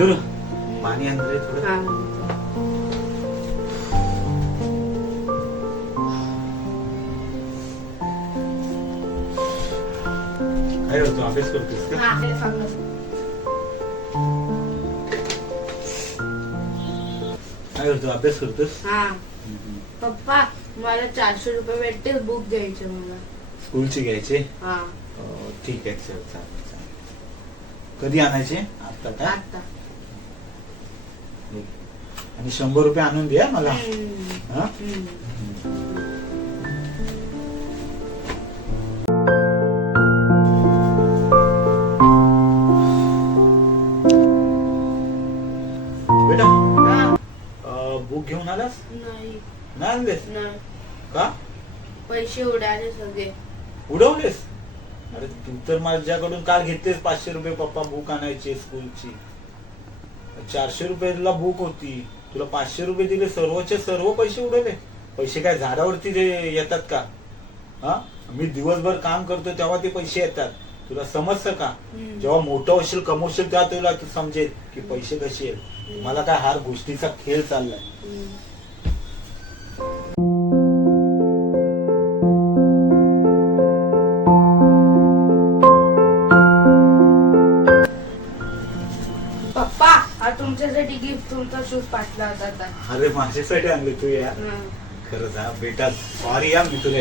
सिंदूर पाणी आणलंय थोडं. हा. काय होतो अभ्यास करतोस का? हा, हे सांग. काय करतो अभ्यास करतोस? हा. पप्पा मला 400 रुपये भेटतील, बुक घ्यायचे मला. स्कूलचे घ्यायचे? हा. ठीक आहे चल चालेल चालेल. कधी आणायचे? आता काय? आता. आणि 100 रुपये आणून द्या मला. हा? बेटा बुक घेऊन आलास? नाही नाही आणलेस नाही, का? पैसे उडाले सगळे. उडवलेस? अरे तू तर माझ्याकडून काल घेतलेस 500 रुपये पप्पा बुक आणायची स्कूलची. 400 रुपयाला बुक होती, तुला 500 रुपये दिले, सर्वचे सर्व पैसे उडवले. पैसे काय झाडावरती येतात का? हा, मी दिवसभर काम करतो तेव्हा ते पैसे येतात. तुला समजतं का? जेव्हा मोठं होशील कमवशील तेव्हा तुला समजेल की पैसे कसे आहेत. मला काय हार गोष्टीचा खेळ चाललाय. पप्पा हा तुमच्यासाठी गिफ्ट, तुमचा शूज पाठला होता आता. अरे माझ्यासाठी आणले तू यार? खरंच हा बेटा, सॉरी यार मी तुला.